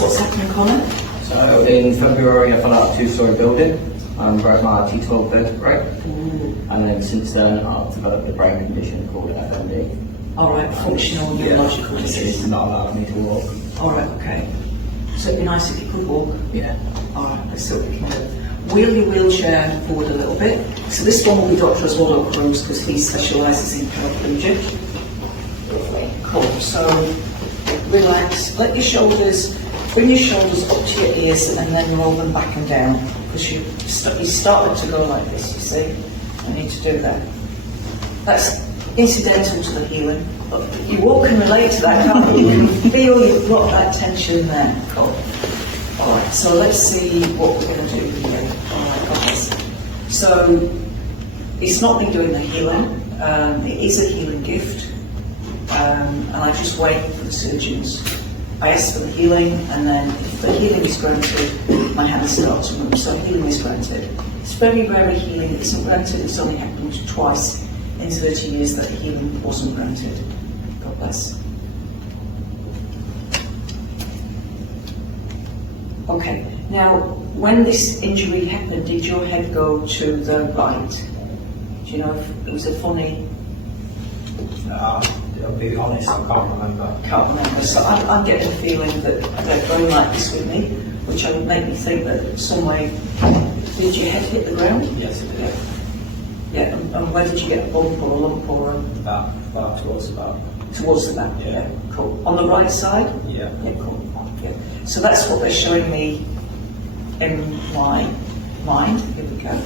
us what's happening, Connor. So in February I fell out of a 2-story building and broke my T12 vertebrae. And then since then I've developed a brain condition called FMD. Alright, functional neurological disease. It's not allowing me to walk. Alright, okay. So it'd be nice if you could walk. Yeah. Alright, let's see what we can do. Wheel your wheelchair forward a little bit. So this one will be Dr. Oswaldo Cruz because he specialises in paraplegia. Lovely. Cool. So relax. Let your shoulders, bring your shoulders up to your ears and then roll them back and down. Because you started to go like this, you see. I need to do that. That's incidental to the healing. But you all can relate to that, can't you? You can feel you've got that tension there. Cool. Alright, so let's see what we're going to do here. Alright, guys. So, it's not me doing the healing. It is a healing gift. And I just wait for the surgeons. I ask for the healing, and then if the healing is granted, my hand starts to move. So healing is granted. It's very rare healing isn't granted. It's only happened twice in 30 years that healing wasn't granted. God bless. Okay, now when this injury happened, did your head go to the right? Do you know if it was a funny? I'll be honest, I can't remember. Can't remember. So I'm getting a feeling that they're going like this with me, which would make me think that some way. Did your head hit the ground? Yes, it did. Yeah, and where did you get a bump or a lump or a... About towards the back. Towards the back, yeah. Cool. On the right side? Yeah. Yeah, cool. Yeah. So that's what they're showing me in my mind. Here we go.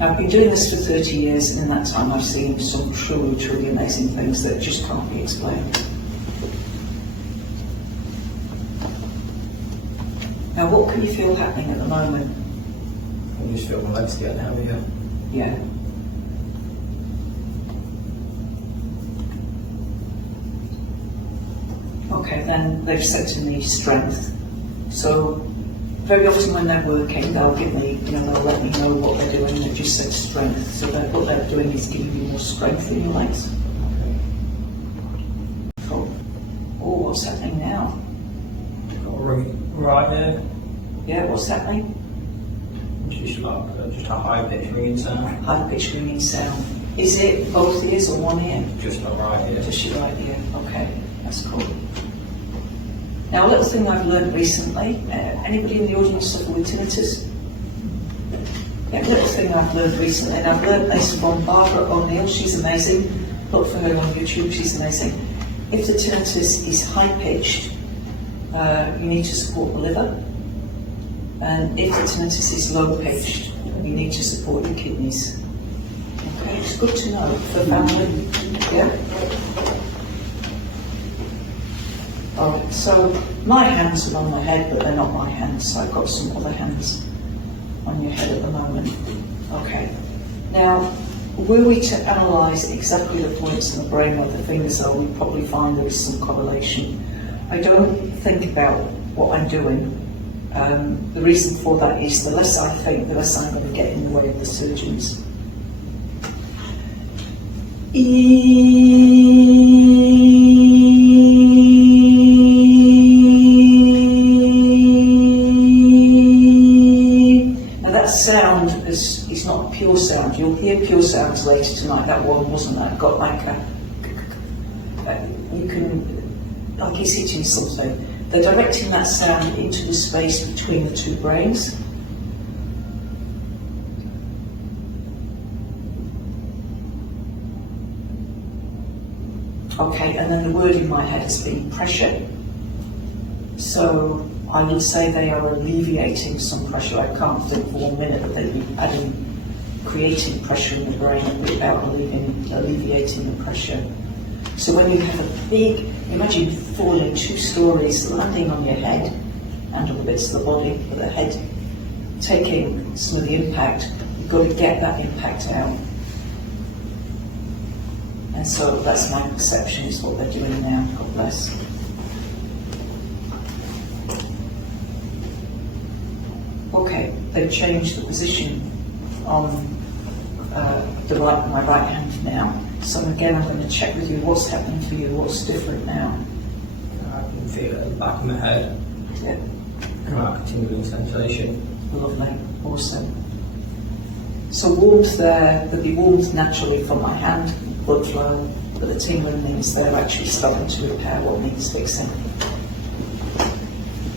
I've been doing this for 30 years, and in that time I've seen some truly, truly amazing things that just can't be explained. Now, what can you feel happening at the moment? I just feel my legs getting heavier. Yeah. Okay, then they've said to me strength. So very often when they're working, they'll give me, they'll let me know what they're doing. They've just said strength. So what they're doing is giving you more strength in your legs. Cool. Oh, what's happening now? Right there. Yeah, what's happening? Just a high pitch ringing sound. High pitched ringing sound. Is it both ears or one ear? Just not right here. Just your right ear. Okay, that's cool. Now, a little thing I've learned recently. Anybody in the audience suffer with tinnitus? Yeah, a little thing I've learned recently, and I've learned this from Barbara O'Neill. She's amazing. Look for her on YouTube. She's amazing. If the tinnitus is high pitched, you need to support the liver. And if the tinnitus is low pitched, you need to support your kidneys. Okay, it's good to know for family. Yeah. Alright, so my hands are on my head, but they're not my hands, so I've got some other hands on your head at the moment. Okay. Now, were we to analyse exactly the points in the brain where the fingers are, we'd probably find there is some correlation. I don't think about what I'm doing. The reason for that is the less I think, the less I'm going to get in the way of the surgeons. Now that sound is not pure sound. You'll hear pure sounds later tonight. That one wasn't that. Got like a... You can... like he's hitting something. They're directing that sound into the space between the two brains. Okay, and then the word in my head has been pressure. So I would say they are alleviating some pressure. I can't think for 1 minute that they'd be creating pressure in the brain without alleviating the pressure. So when you have a big, imagine falling 2 stories, landing on your head and other bits of the body, with the head taking some of the impact, you've got to get that impact out. And so that's my perception, is what they're doing now. God bless. Okay, they've changed the position on my right hand now. So again, I'm going to check with you what's happening for you, what's different now. I can feel it at the back of my head. Yeah, Tingling sensation. lovely, awesome. So warmth there, there'll be warmth naturally from my hand, blood flow, but the tingling means they're actually starting to repair what needs fixing.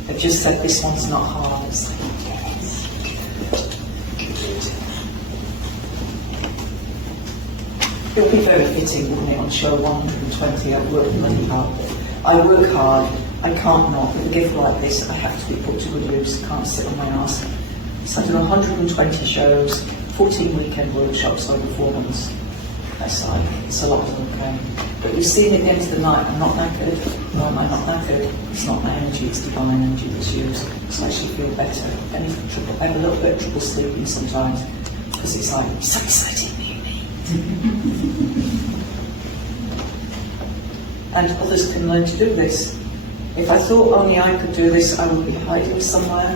I just said this one's not hard. It would be very fitting, wouldn't it, on show 120, I've worked really hard. I work hard, I can't not. With a gift like this, I have to be put to good use, I can't sit on my arse. So I've done 120 shows, 14 weekend workshops over 4 months. That's like, it's a lot of okay. But you've seen at the end of the night, I'm not knackered. No, am I not knackered? It's not my energy, it's divine energy that's used. So I actually feel better. I have a little bit of trouble sleeping sometimes, because it's like, so exciting. And others can learn to do this. If I thought only I could do this, I would be hiding somewhere,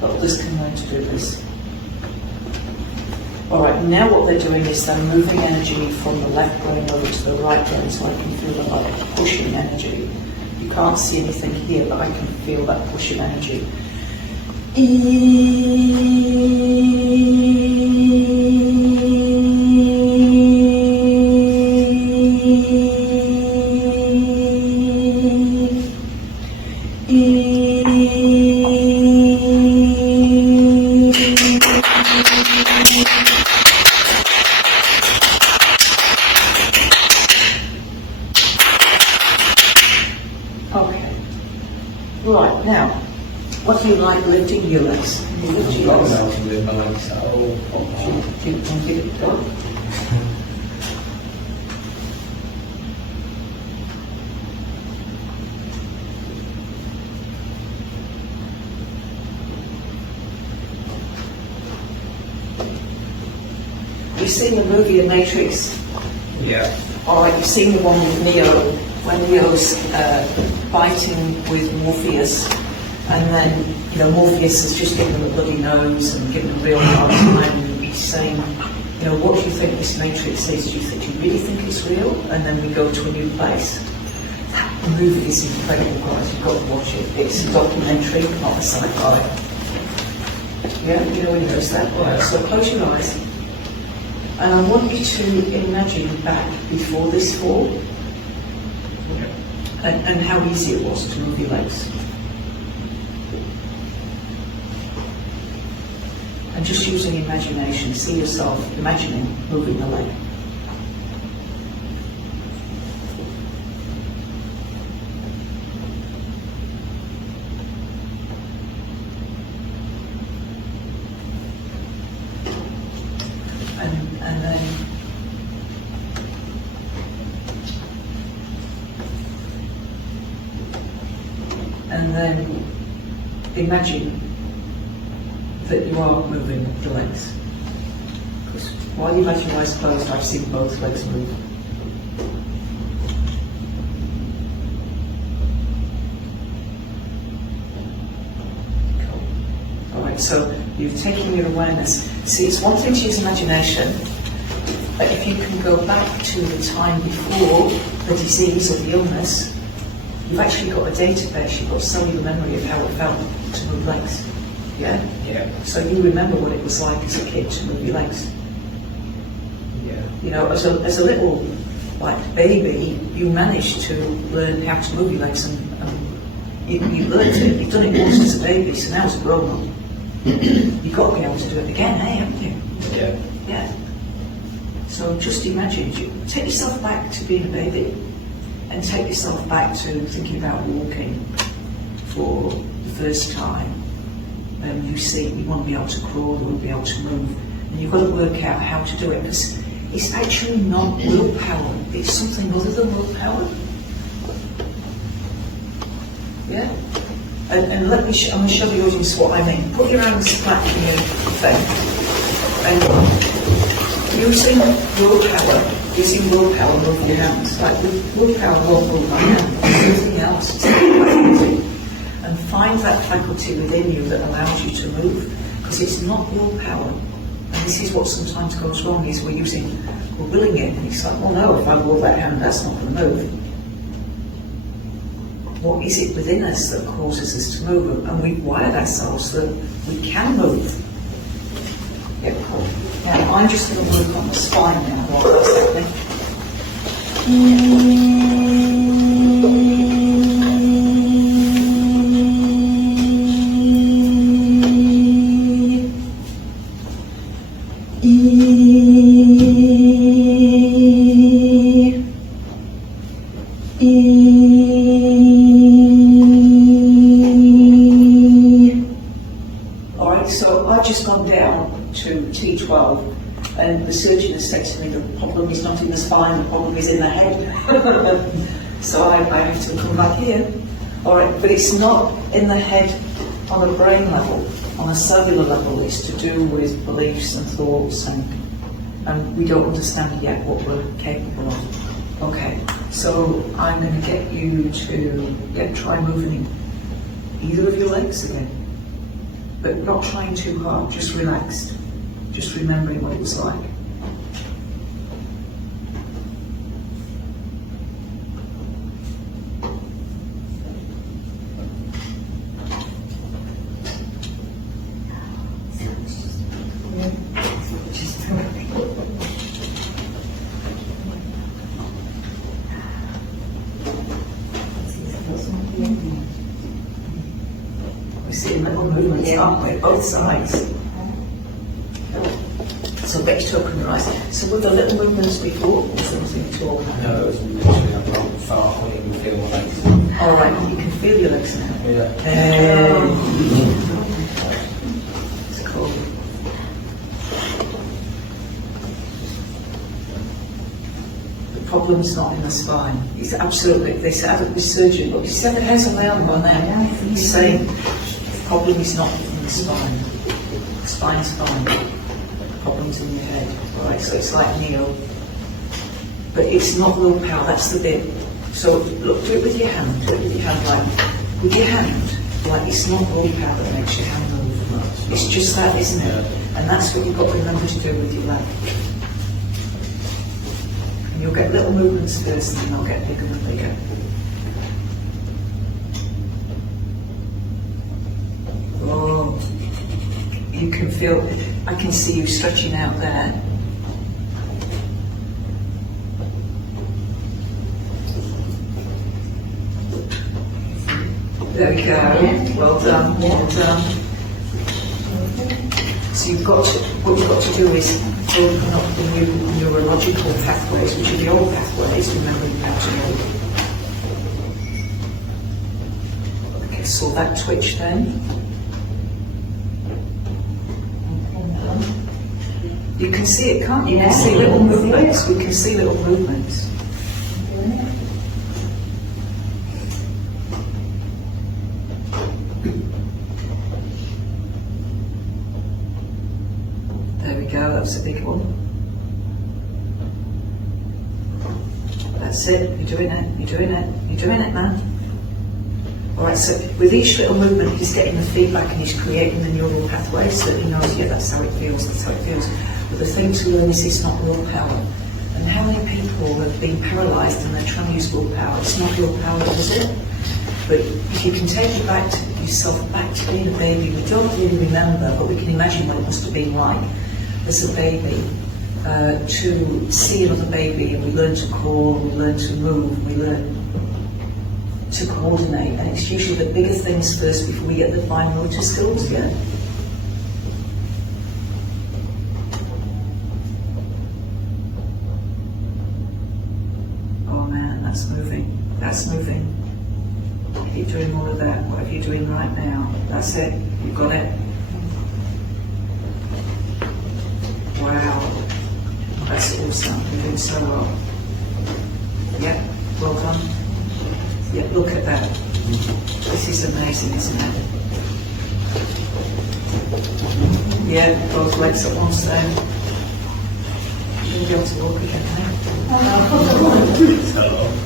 but others can learn to do this. Alright, now what they're doing is they're moving energy from the left brain over to the right brain, so I can feel the like pushing energy. You can't see anything here, but I can feel that pushing energy. Okay. Right, now, what do you like lifting your legs? You lift your legs. Now to live my legs at all. Do you want to give it a go? You've seen the movie The Matrix? Yeah. Alright, you've seen the one with Neo, when Neo's fighting with Morpheus, and then, you know, Morpheus has just given him a bloody nose and given him a real hard time, and he's saying, you know, what do you think this Matrix is? Do you really think it's real? And then we go to a new place. That movie is incredible, guys, you've got to watch it. It's a documentary, not a sci-fi. Yeah, you know when he goes that way. So close your eyes. And I want you to imagine back before this fall, and how easy it was to move your legs. And just using imagination, see yourself imagining moving the leg. And then imagine that you are moving the legs. Because while you have your eyes closed, I've seen both legs move. Cool. Alright, so you've taken your awareness. See, it's one thing to use imagination, but if you can go back to the time before the disease or the illness, you've actually got a database, you've got cellular memory of how it felt to move legs. Yeah? Yeah. So you remember what it was like as a kid to move your legs. Yeah. You know, as a little like baby, you managed to learn how to move your legs, and you learned it. You've done it once as a baby, so now as a grown up, you've got to be able to do it again, haven't you? Yeah. Yeah. So just imagine, take yourself back to being a baby, and take yourself back to thinking about walking for the first time. You see, you want to be able to crawl, you want to be able to move, and you've got to work out how to do it, because it's actually not willpower, it's something other than willpower. Yeah? And let me, I'm going to show the audience what I mean. Put your hands flat in your thing, and using willpower, move your hands. Like willpower won't move my hand, it's something else. It's faculty. And find that faculty within you that allows you to move, because it's not willpower And this is what sometimes goes wrong, is we're willing it, and it's like, well no, if I wore that hand, that's not going to move. What is it within us that causes us to move? And we've wired ourselves that we can move. Yeah, cool. Now, I'm just going to work on the spine now, while that's happening. Alright, so I've just gone down to T12, and the surgeon has said to me the problem is not in the spine, the problem is in the head. So I have to come back here. Alright, but it's not in the head on a brain level, on a cellular level. It's to do with beliefs and thoughts, and we don't understand yet what we're capable of. Okay, so I'm going to get you to try moving either of your legs again, but not trying too hard, just relaxed, just remembering what it was like. We see little movements, aren't we, both sides. So get you to open your eyes. So were the little movements before, or something at all? No, it was literally I'm not far, I couldn't even feel my legs. All right, you can feel your legs now. Yeah. It's cool. The problem's not in the spine. It's absolutely, they said that the surgeon, look, you see the hairs on the arm on there? He's saying the problem is not in the spine. The spine's fine. The problem's in your head. All right, so it's like Neil. But it's not willpower, that's the bit. So look, do it with your hand. Do it with your hand, like with your hand. Like it's not willpower that makes your hand move. It's just that, isn't it? And that's what you've got to remember to do with your leg. And you'll get little movements first, and then they'll get bigger and bigger. Oh, you can feel. I can see you stretching out there. There we go. Well done. Well done. So you've got to, what you've got to do is open up the new neurological pathways, which are the old pathways, remembering how to move. Okay, so that twitch then. You can see it, can't you? You can see little movements. We can see little movements. There we go, that's a big one. That's it, you're doing it, you're doing it, you're doing it, man. Alright, so with each little movement he's getting the feedback and he's creating the neural pathways so that he knows, yeah, that's how it feels, that's how it feels. But the thing to learn is it's not willpower. And how many people have been paralysed and they're trying to use willpower? It's not willpower, is it? But if you can take it back to yourself, back to being a baby, we don't really remember, but we can imagine what it must have been like as a baby, to see another baby, and we learn to crawl, we learn to move, we learn to coordinate, and it's usually the bigger things first before we get the fine motor skills, yeah? Oh man, that's moving, that's moving. Keep doing all of that, whatever you're doing right now, that's it, you've got it. Wow, that's awesome, you're doing so well. Yeah, well done. Yeah, look at that. This is amazing, isn't it? Yeah, both legs at once then. You'll be able to walk again now. You'll be able to do it.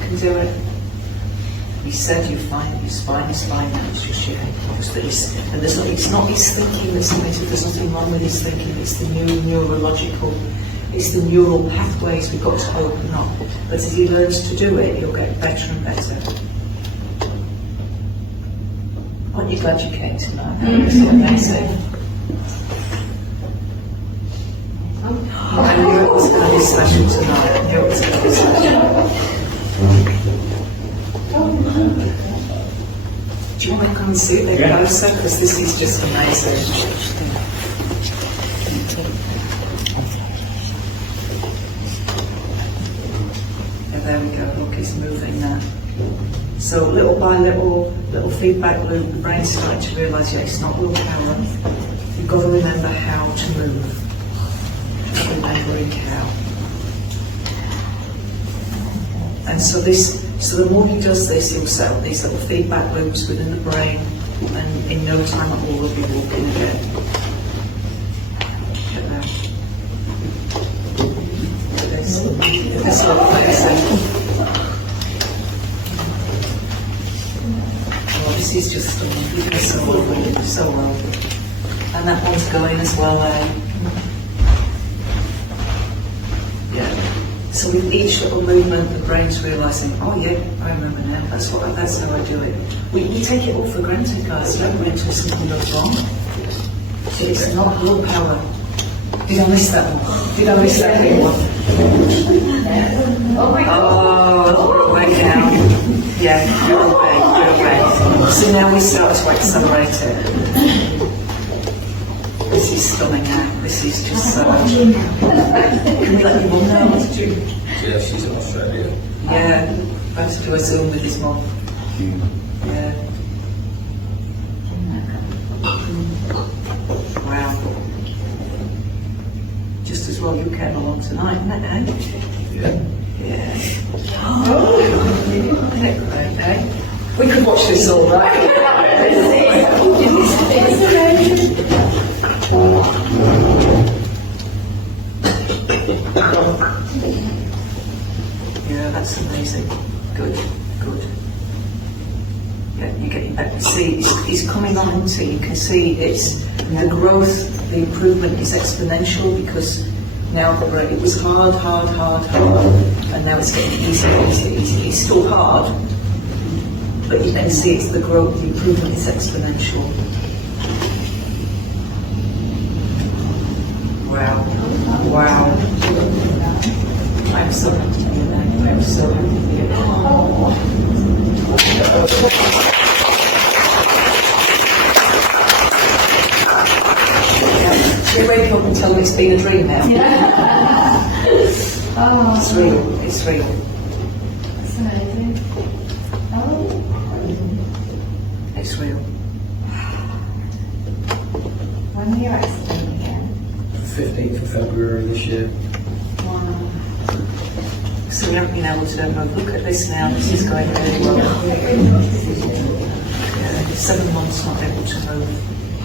can do it. He said your spine is fine now, it's just your head. And it's not his thinking that's limited, there's nothing wrong with his thinking, it's the it's the neural pathways we've got to open up. But as he learns to do it, he'll get better and better. Aren't you glad you came tonight? It's amazing. I knew it was going to be special tonight. I knew it was going to be special. Do you want to come and see it there closer? Because this is just amazing. Yeah, there we go. Look, it's moving now. So little by little feedback loop, the brain's starting to realise, yeah, it's not willpower. You've got to remember how to move. Just remembering how. And so the more he does this, he'll set up these little feedback loops within the brain, and in no time at all he'll be walking again. Get that. This little place. This is just so well. And that one's going as well there. Yeah. So with each little movement, the brain's realising, oh yeah, I remember now, that's how I do it. We take it all for granted, guys, don't we, until something goes wrong. It's not willpower. Did I miss that one? Did I miss that one? Oh, we're away now. Yeah, you're away. So now we start to accelerate it. This is stunning now. This is just so much. Can we let your mum know? Yeah, she's in Australia. Yeah, about to do a Zoom with his mum. Yeah. Wow. Just as well you came along tonight, isn't it, eh? Yeah. Yeah. Okay. We could watch this all, right? Yeah, that's amazing. Good. Yeah, you're getting back. See, he's coming on, so you can see it's the growth, the improvement is exponential, because now it was hard, and now it's getting easier. It's still hard, but you can see it's the growth, the improvement is exponential. Wow. I'm so happy to be there. I'm so happy to be there. Should we wake up and tell them it's been a dream now? Yeah. It's real. It's real. That's amazing. It's real. When were your accident again? 15th of February this year. Wow. So we haven't been able to look at this now. This is going really well. Yeah, 7 months not able to move.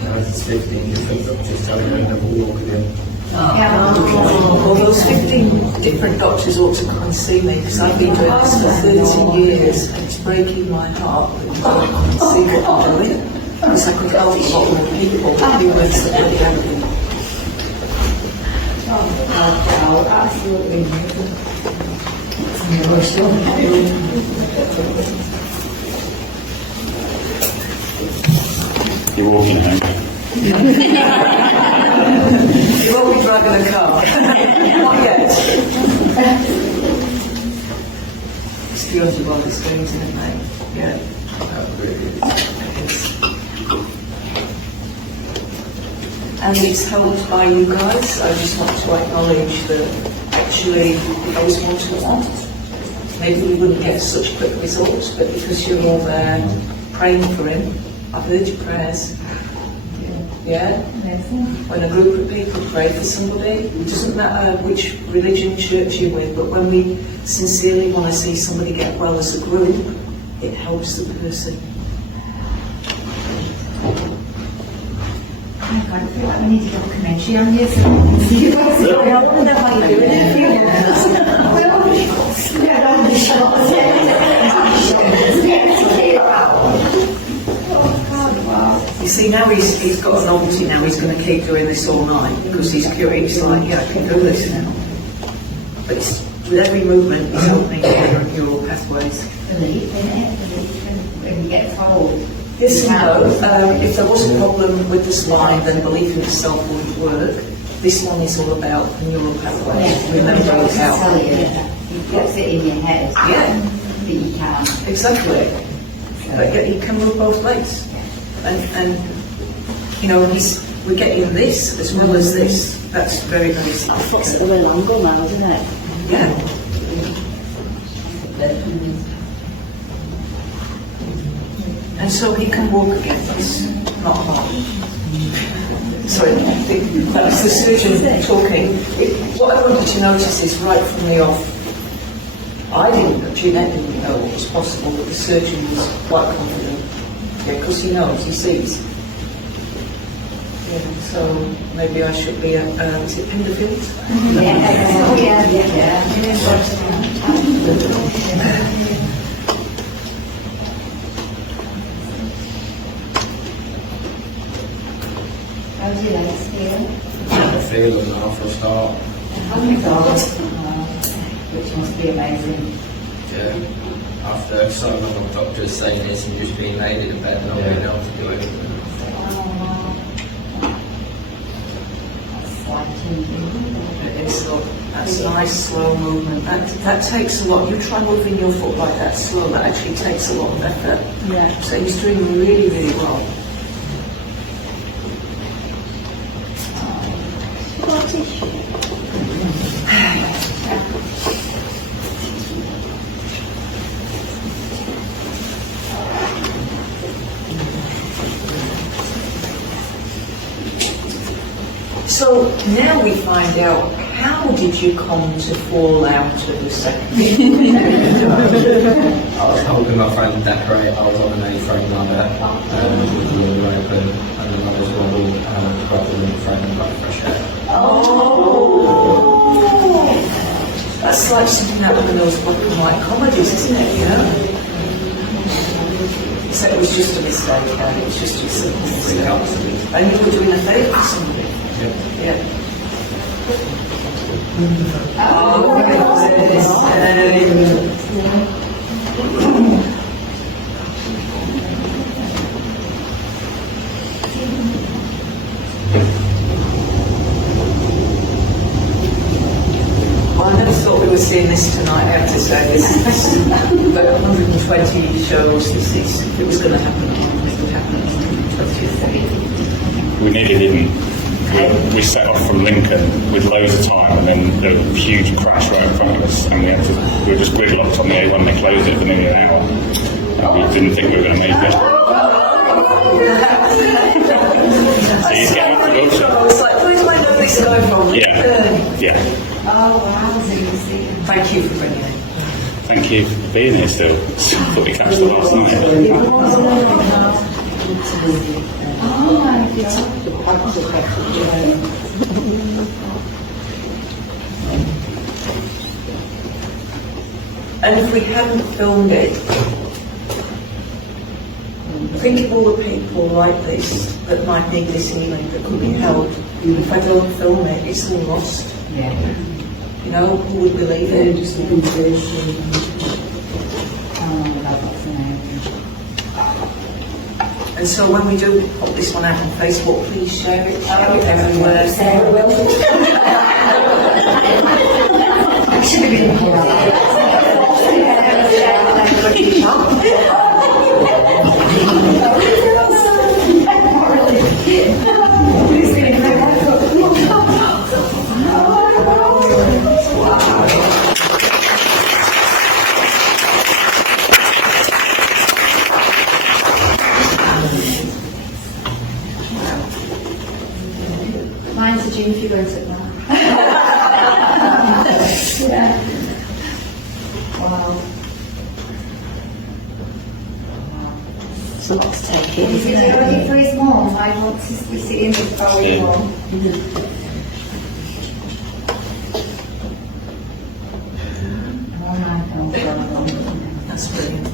Now it's 15, the doctor's telling me I never walk again. Well, those 15 different doctors ought to come and see me, because I've been doing this for 30 years and it's breaking my heart that you don't come and see what I'm doing. Because I could help a lot more people who were really happy. Wow, absolutely amazing. You're walking home. You won't be driving a car. Not yet. It's beyond your wildest dreams, isn't it, mate? Yeah. It is. And it's helped by you guys. I just want to acknowledge that actually, if I was one-to-one, maybe we wouldn't get such quick results, but because you're all there praying for him, I've heard your prayers. Yeah? When a group of people pray for somebody, it doesn't matter which religion, church you're with, but when we sincerely want to see somebody get well as a group, it helps the person. Oh my God, I feel like we need to do a documentary on you so we can see you guys. I wonder how you're doing it. Yeah, that'd be short. You see, now he's got a novelty now, he's going to keep doing this all night, because he's curious, he's like, yeah, I can do this now. But it's, with every movement, he's opening different neural pathways. Belief in it, when you get told. Yes and no. If there was a problem with the slide, then belief in itself wouldn't work. This one is all about the neural pathways. Remembering how. Tell you, you put it in your head. Yeah. That you can. Exactly. But yet he can move both ways. And you know, we're getting this as well as this. That's very, very That's significant. what's at the real angle now, isn't it? Yeah. And so he can walk again. It's not hard. Sorry, that's the surgeon talking. What I wanted to notice is right from the off, I didn't, Jeanette didn't know what was possible, but the surgeon was quite confident. Yeah, because he knows, he sees. Yeah, so maybe I should be at, is it Penderfield? How do you like to feel? I feel and after a start. Oh my God. Which must be amazing. Yeah. After so long of doctors saying this and just being laid in a bed and not being able to do anything. That's a nice slow movement. That takes a lot. You try moving your foot like that slow, that actually takes a lot of effort. Yeah. So he's doing really, really well. So now we find out, how did you come to fall out of the second? I was helping my friend decorate. I was on an A-frame ladder with the window open, and then I was wobbled and grabbed the window frame and got fresh air. Oh! That's like something out of those black and white comedies, isn't it? Yeah. Except it was just a mistake, it was just a simple mistake. And you were doing a favour for somebody. Yep. Yeah. Oh, well, I never thought we were seeing this tonight, I have to say. This is, but 120 shows, this is, if it was going to happen, it would happen. 120. We nearly didn't. We set off from Lincoln with loads of time, and then there was a huge crash right in front of us, and we were just gridlocked on the A1. They closed it for nearly an hour, and we didn't think we were going to make it. So he's getting off the I wheelchair. was like, where do I know this guy from? Yeah, yeah. Oh, wow, so you see. Thank you for bringing it. Thank you for being here still. Thought we catched the last night. Oh my God. And if we hadn't filmed it, think of all the people like this that might need this healing, that could be helped. If I don't film it, it's all lost. Yeah. You know, who would believe it? And so when we do put this one out on Facebook, please share it everywhere. Sarah will. I should have been Mine's a June figures at that. Yeah. Wow. It's a lot to take in, Is isn't he it? already for his mum? I want to see him with his mum. That's brilliant.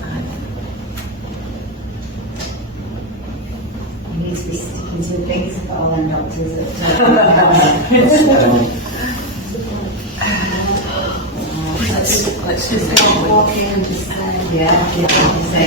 You need to be sticking to things for all them doctors that Let's do that. walk in and just say, say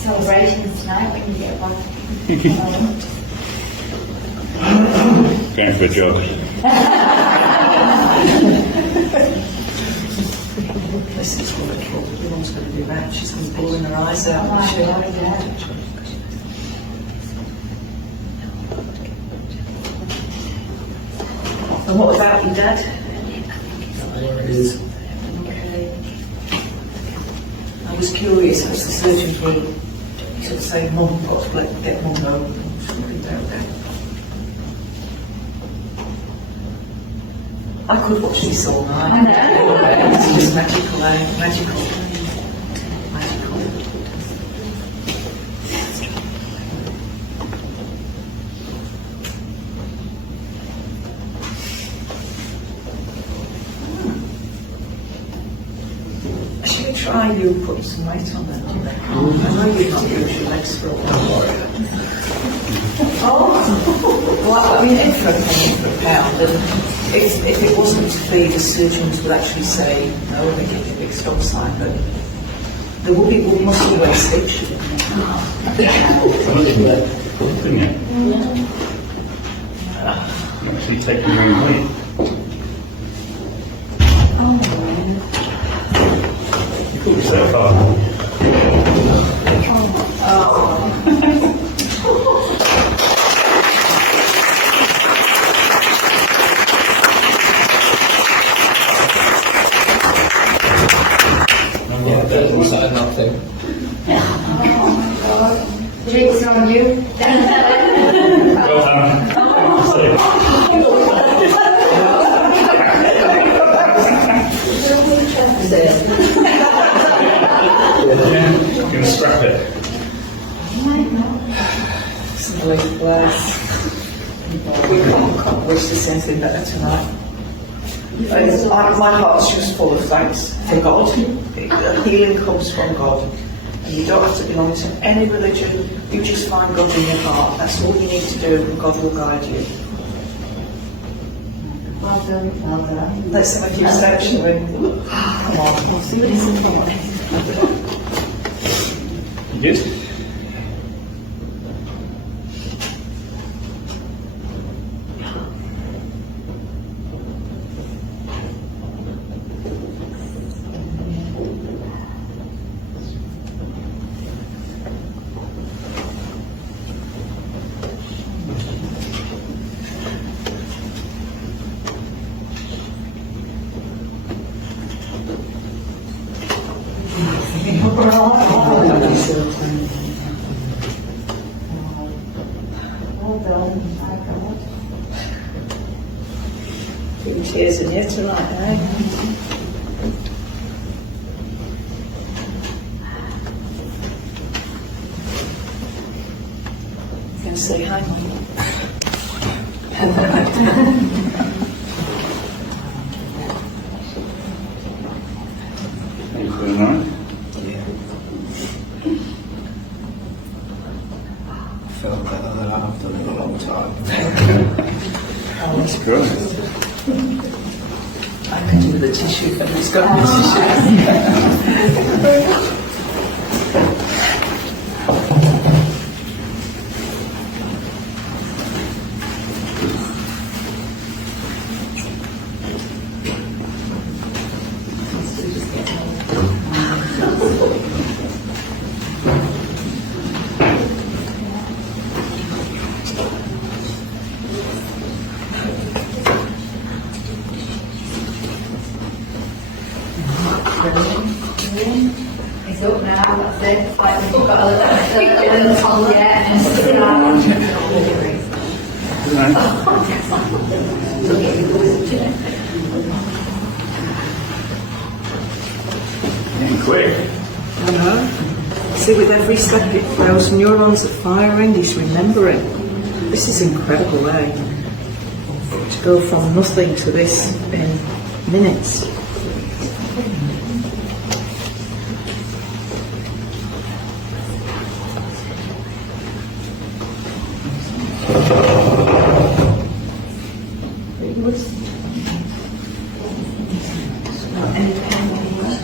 celebrations tonight when you get one. Going for a jog. This is wonderful. Everyone's going to do that. She's going to be bawling her eyes out. isn't she? And what about your dad? There it is. Okay. I was curious as the surgeons were sort of saying, Mum, got to let Mum know. Something down there. I could watch this all night. I know. It's just magical, eh? Magical. Magical. Should we try you putting some weight on that? I know you've not used your legs for a while. Oh, well, I mean, in for a pound, and if it wasn't to be, the surgeons would actually say, no, they give you a big stop sign, but there will be muscle wastage. Couldn't you? Actually taking your own weight. You caught yourself up. Yeah, there's also nothing. Drinks on you. Well done. Yeah, you can scrap it. Somebody bless. We can't wish to see anything better tonight. My heart's just full of thanks for God. Healing comes from God. And you don't have to belong to any religion. You just find God in your heart. That's all you need to do, and God will guide you. Well done, well done. Let's have a few steps, shall we? Come on. You good? Well done, my God. Few tears in you tonight, eh? You can say hi, Mum. You feeling alright? I feel better than I've done in a long time. That's good. I could do with a tissue, but it's got a tissue. It's up now, that's it. Fight the book got a little top yet and sit down. Getting quick. I know. See, with every step it those neurons are firing, he's remembering. This is incredible, eh? To go from nothing to this in minutes. Any pain anywhere?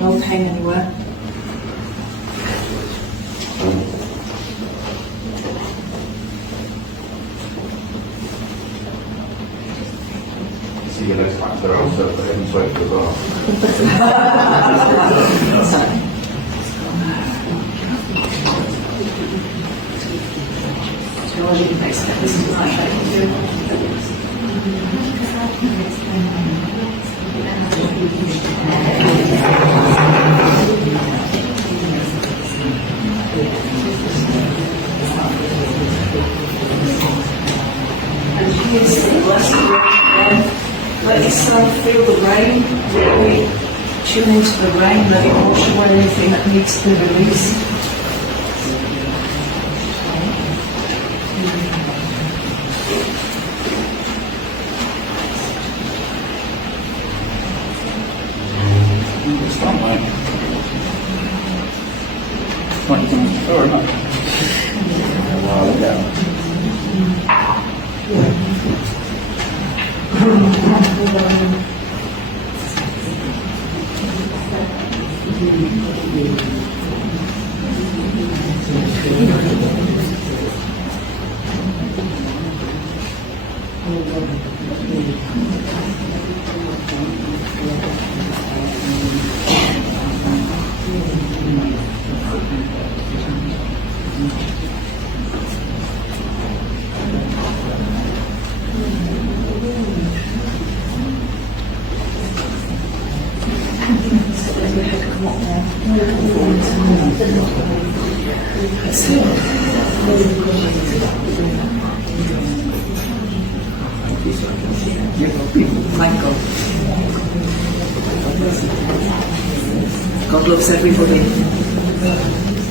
No pain anywhere. See you next time. They're also in sweat as well. And here's the blessed again. Let yourself feel the rain. Really tune into the rain. Let it wash away anything that needs to be released. It's fun, mate. What you think? Sorry, mate. Thank God. God loves everybody.